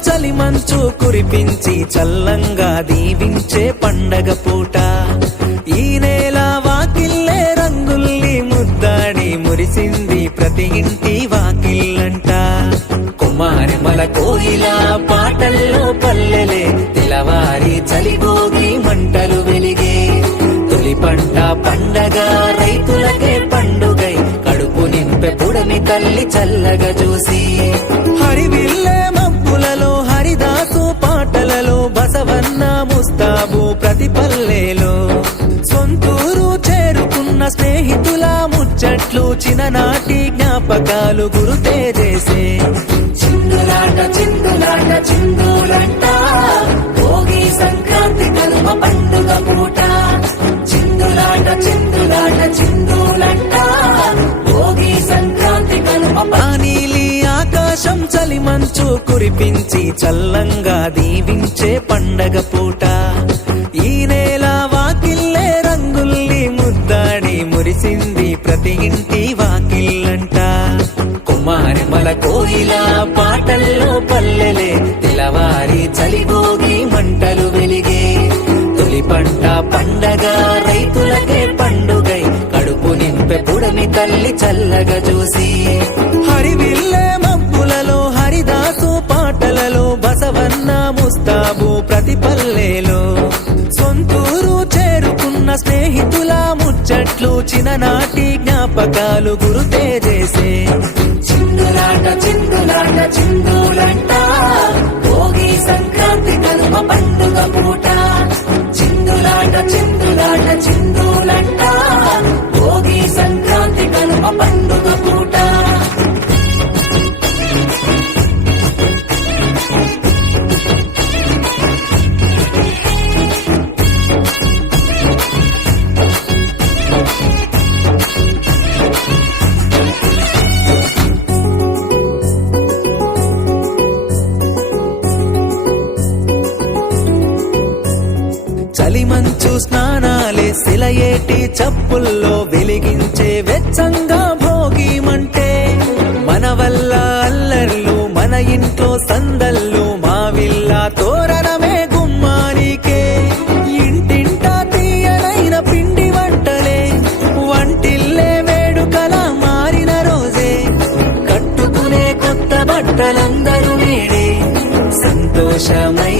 చలి మంచు కురిపించి చల్లంగా దీవించే పండగ పూట ఈ నేల వాకిల్లే రంగుల్ని ముద్దాడి మురిసింది ప్రతి ఇంటి వాకిల్లంట కుమారిమల కోయిల పాటల్లో పల్లెలే తెలవారి చలిగోగి మంటలు వెలిగే తొలి పంట పండగ రైతులకే పండుగై కడుపు నింపె పుడమి తల్లి చల్లగా చూసి హరివిల్లే మబ్బులలో హరిదాసు పాటలలో బసవన్న ముస్తాబు ప్రతి పల్లెలో సొంతూరు చేరుకున్న స్నేహితుల ముచ్చట్లు చిన్ననాటి జ్ఞాపకాలు గుర్తే చేసే చిందులాట చిందులాట చిందులంట భోగి సంక్రాంతి కనుమ పండుగ పూట చిందులాట చిందులాట చిందులంట భోగి సంక్రాంతి కనుమ నీలి ఆకాశం చలి మంచు కురిపించి చల్లంగా దీవించే పండగ పూట ఈ నేల వాకిల్లే రంగుల్ని ముద్దాడి మురిసింది ప్రతి ఇంటి వాకిల్లంట కుమారిమల కోయిల పాటల్లో పల్లెలే తెలవారి చలిగోగి మంటలు వెలిగే తొలి పంట పండగ రైతులకే పండుగై కడుపు నింపె పుడమి తల్లి చల్లగా చూసి హరివిల్లే మబ్బులలో హరిదాసు పాటలలో బసవన్న ముస్తాబు ప్రతి పల్లెలో సొంతూరు చేరుకున్న స్నేహితుల ముచ్చట్లు చిన్ననాటి జ్ఞాపకాలు గుర్తే చేసే చిందులాట చిందులాట చిందులంట భోగి సంక్రాంతి కనుమ పండుగ పూట చిందులాట చిందులాట చిందులంట భోగి సంక్రాంతి కనుమ పండుగ పూట చలి మంచు స్నానాలే సిలయేటి చప్పుల్లో వెలిగించే వెచ్చంగా భోగి మంటే మన వల్ల అల్లర్లు మన ఇంట్లో సందళ్ళు మావిల్లా తోరణమే గుమ్మానికే ఇంటింటా తీయనైన పిండి వంటలే వంటిల్లే వేడుకలా మారిన రోజే కట్టుకునే కొత్త బట్టలందరూ నేడే సంతోషమై